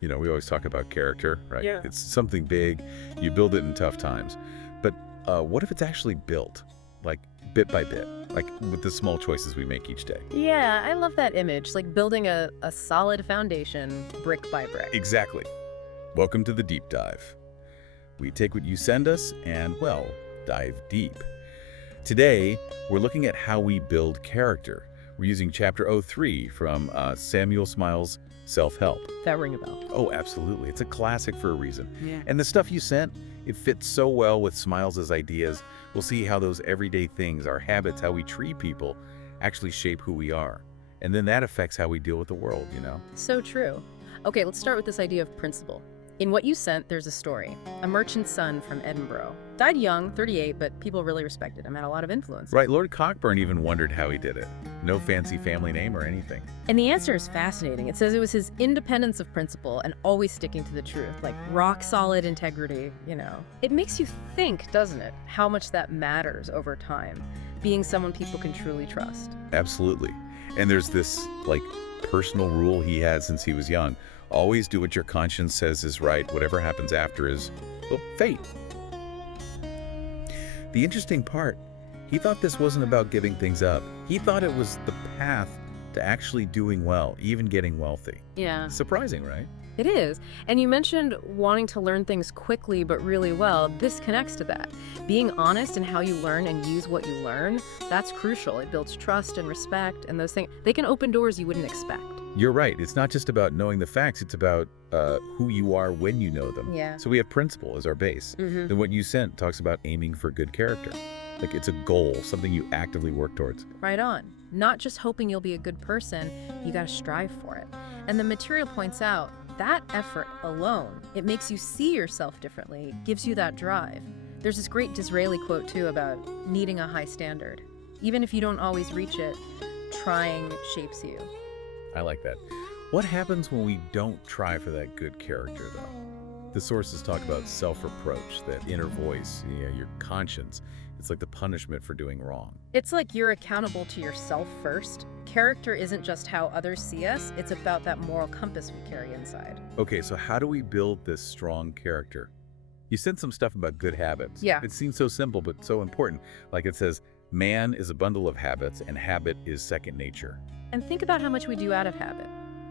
We always talk about character, right? Yeah. It's something big. You build it in tough times. But what if it's actually built, like bit by bit, like with the small choices we make each day? Yeah, I love that image, like building a solid foundation brick by brick. Exactly. Welcome to the Deep Dive. We take what you send us and, well, dive deep. Today, we're looking at how we build character. We're using Chapter 03 from Samuel Smiles' Self-Help. That ring a bell. Oh, absolutely. It's a classic for a reason. Yeah. And the stuff you sent, it fits so well with Smiles' ideas. We'll see how those everyday things, our habits, how we treat people, actually shape who we are. And then that affects how we deal with the world. So true. Okay, let's start with this idea of principle. In what you sent, there's a story. A merchant's son from Edinburgh. Died young, 38, but people really respected him, had a lot of influence. Right, Lord Cockburn even wondered how he did it. No fancy family name or anything. And the answer is fascinating. It says it was his independence of principle and always sticking to the truth, like rock solid integrity. It makes you think, doesn't it, how much that matters over time, being someone people can truly trust. Absolutely. And there's this, personal rule he had since he was young. Always do what your conscience says is right. Whatever happens after is, well, fate. The interesting part, he thought this wasn't about giving things up. He thought it was the path to actually doing well, even getting wealthy. Yeah. Surprising, right? It is. And you mentioned wanting to learn things quickly but really well. This connects to that. Being honest in how you learn and use what you learn, that's crucial. It builds trust and respect, and those things, they can open doors you wouldn't expect. You're right. It's not just about knowing the facts. It's about who you are when you know them. Yeah. So we have principle as our base. Then what you sent talks about aiming for good character. Like it's a goal, something you actively work towards. Right on. Not just hoping you'll be a good person, you gotta strive for it. And the material points out that effort alone, it makes you see yourself differently, gives you that drive. There's this great Disraeli quote too about needing a high standard. Even if you don't always reach it, trying shapes you. I like that. What happens when we don't try for that good character, though? The sources talk about self-reproach, that inner voice, your conscience. It's like the punishment for doing wrong. It's like you're accountable to yourself first. Character isn't just how others see us, it's about that moral compass we carry inside. Okay, so how do we build this strong character? You sent some stuff about good habits. Yeah. It seems so simple, but so important. Like it says, man is a bundle of habits, and habit is second nature. And think about how much we do out of habit.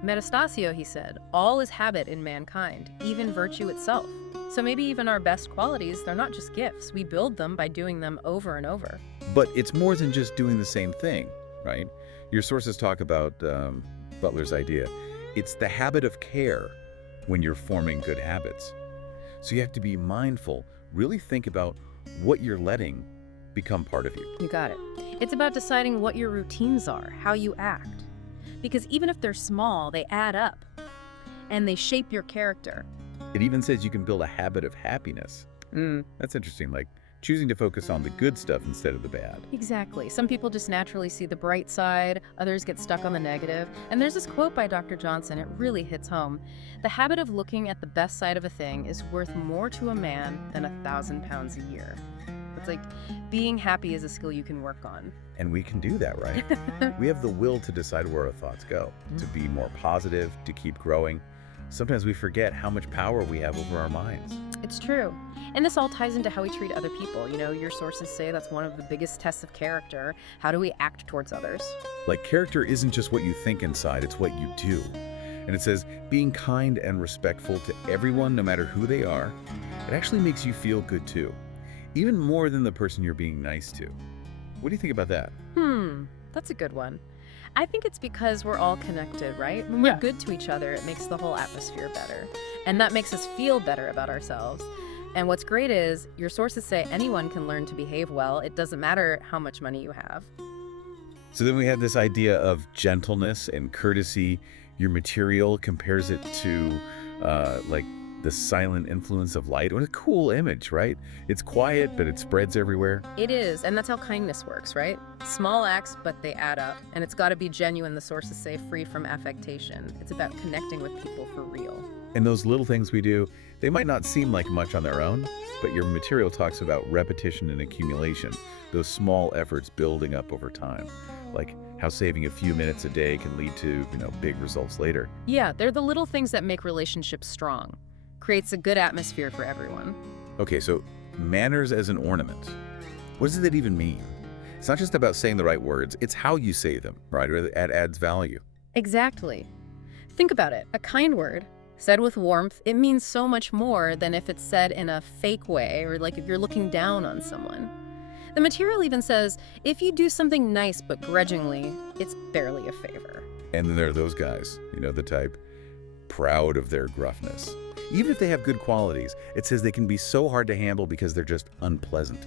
Metastasio, he said, all is habit in mankind, even virtue itself. So maybe even our best qualities, they're not just gifts. We build them by doing them over and over. But it's more than just doing the same thing, right? Your sources talk about Butler's idea. It's the habit of care when you're forming good habits. So you have to be mindful, really think about what you're letting become part of you. You got it. It's about deciding what your routines are, how you act. Because even if they're small, they add up and they shape your character. It even says you can build a habit of happiness. That's interesting, like choosing to focus on the good stuff instead of the bad. Exactly. Some people just naturally see the bright side, others get stuck on the negative. And there's this quote by Dr. Johnson, it really hits home. The habit of looking at the best side of a thing is worth more to a man than 1,000 pounds a year. It's like being happy is a skill you can work on. And we can do that, right? We have the will to decide where our thoughts go, to be more positive, to keep growing. Sometimes we forget how much power we have over our minds. It's true. And this all ties into how we treat other people. Your sources say that's one of the biggest tests of character. How do we act towards others? Like character isn't just what you think inside, it's what you do. And it says being kind and respectful to everyone, no matter who they are, it actually makes you feel good too. Even more than the person you're being nice to. What do you think about that? That's a good one. I think it's because we're all connected, right? When we're good to each other, it makes the whole atmosphere better. And that makes us feel better about ourselves. And what's great is, your sources say anyone can learn to behave well. It doesn't matter how much money you have. So then we have this idea of gentleness and courtesy. Your material compares it to the silent influence of light. What a cool image, right? It's quiet, but it spreads everywhere. It is, and that's how kindness works, right? Small acts, but they add up. And it's got to be genuine, the sources say, free from affectation. It's about connecting with people for real. And those little things we do, they might not seem like much on their own, but your material talks about repetition and accumulation, those small efforts building up over time. Like how saving a few minutes a day can lead to, big results later. Yeah, they're the little things that make relationships strong. Creates a good atmosphere for everyone. Okay, so manners as an ornament. What does that even mean? It's not just about saying the right words, it's how you say them, right? It adds value. Exactly. Think about it. A kind word, said with warmth, it means so much more than if it's said in a fake way or like if you're looking down on someone. The material even says, if you do something nice but grudgingly, it's barely a favor. And then there are those guys, the type proud of their gruffness. Even if they have good qualities, it says they can be so hard to handle because they're just unpleasant.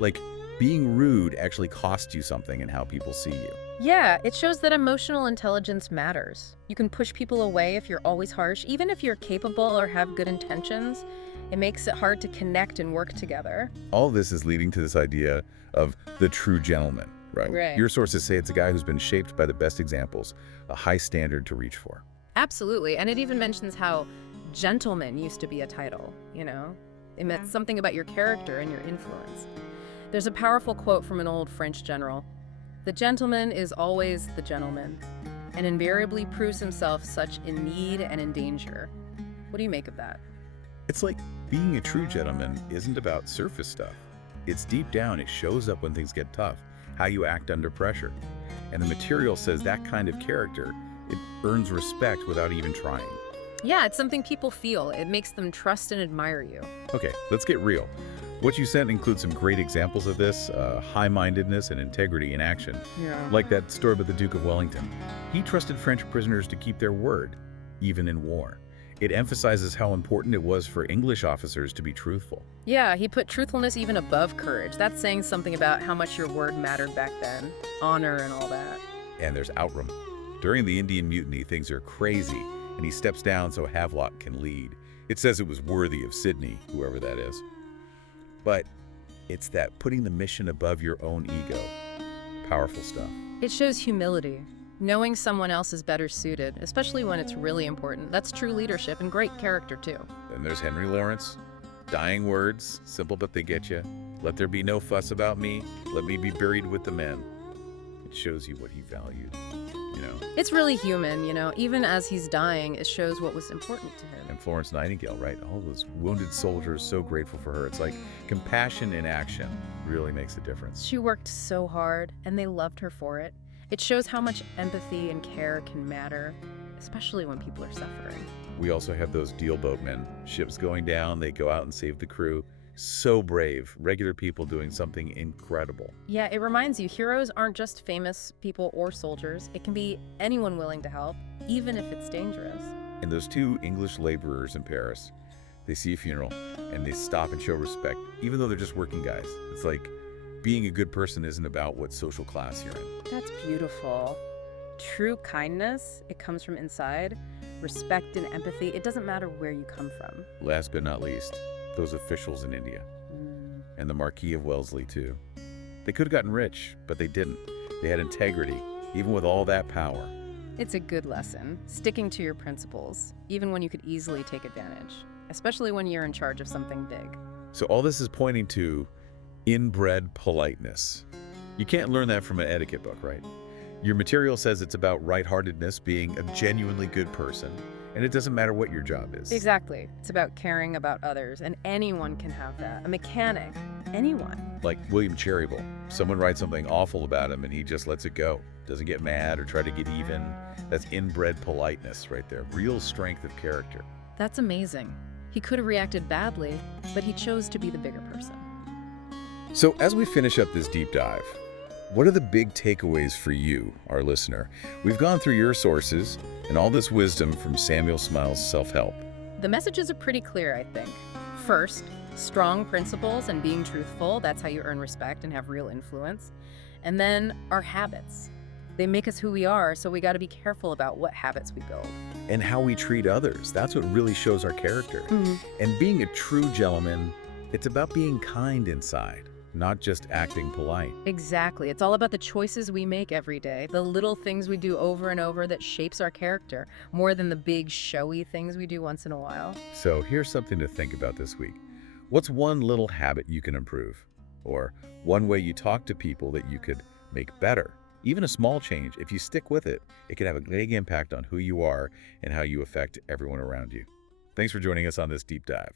Like, being rude actually costs you something in how people see you. Yeah, it shows that emotional intelligence matters. You can push people away if you're always harsh, even if you're capable or have good intentions. It makes it hard to connect and work together. All this is leading to this idea of the true gentleman, right? Right. Your sources say it's a guy who's been shaped by the best examples, a high standard to reach for. Absolutely, and it even mentions how gentleman used to be a title, It meant something about your character and your influence. There's a powerful quote from an old French general. The gentleman is always the gentleman, and invariably proves himself such in need and in danger. What do you make of that? It's like being a true gentleman isn't about surface stuff. It's deep down, it shows up when things get tough, how you act under pressure. And the material says that kind of character, it earns respect without even trying. Yeah, it's something people feel. It makes them trust and admire you. Okay, let's get real. What you sent includes some great examples of this, high-mindedness and integrity in action. Yeah. Like that story about the Duke of Wellington. He trusted French prisoners to keep their word, even in war. It emphasizes how important it was for English officers to be truthful. Yeah, he put truthfulness even above courage. That's saying something about how much your word mattered back then. Honor and all that. And there's Outram. During the Indian Mutiny, things are crazy, and he steps down so Havelock can lead. It says it was worthy of Sidney, whoever that is. But it's that putting the mission above your own ego. Powerful stuff. It shows humility. Knowing someone else is better suited, especially when it's really important. That's true leadership and great character, too. Then there's Henry Lawrence. Dying words, simple but they get you. Let there be no fuss about me. Let me be buried with the men. It shows you what he valued, It's really human, Even as he's dying, it shows what was important to him. And Florence Nightingale, right? All those wounded soldiers, so grateful for her. It's like compassion in action really makes a difference. She worked so hard, and they loved her for it. It shows how much empathy and care can matter, especially when people are suffering. We also have those deal boatmen. Ships going down, they go out and save the crew. So brave. Regular people doing something incredible. Yeah, it reminds you, heroes aren't just famous people or soldiers. It can be anyone willing to help, even if it's dangerous. And those two English laborers in Paris, they see a funeral and they stop and show respect, even though they're just working guys. It's like being a good person isn't about what social class you're in. That's beautiful. True kindness, it comes from inside. Respect and empathy, it doesn't matter where you come from. Last but not least, those officials in India. And the Marquis of Wellesley, too. They could have gotten rich, but they didn't. They had integrity, even with all that power. It's a good lesson, sticking to your principles, even when you could easily take advantage, especially when you're in charge of something big. So all this is pointing to inbred politeness. You can't learn that from an etiquette book, right? Your material says it's about right-heartedness, being a genuinely good person, and it doesn't matter what your job is. Exactly. It's about caring about others, and anyone can have that. A mechanic, anyone. Like William Cheeryble. Someone writes something awful about him and he just lets it go. Doesn't get mad or try to get even. That's inbred politeness right there. Real strength of character. That's amazing. He could have reacted badly, but he chose to be the bigger person. So as we finish up this deep dive, what are the big takeaways for you, our listener? We've gone through your sources and all this wisdom from Samuel Smiles' self-help. The messages are pretty clear, I think. First, strong principles and being truthful, that's how you earn respect and have real influence. And then our habits. They make us who we are, so we got to be careful about what habits we build. And how we treat others. That's what really shows our character. And being a true gentleman, it's about being kind inside, not just acting polite. Exactly. It's all about the choices we make every day, the little things we do over and over that shapes our character, more than the big, showy things we do once in a while. So here's something to think about this week. What's one little habit you can improve? Or one way you talk to people that you could make better? Even a small change, if you stick with it, it can have a big impact on who you are and how you affect everyone around you. Thanks for joining us on this deep dive.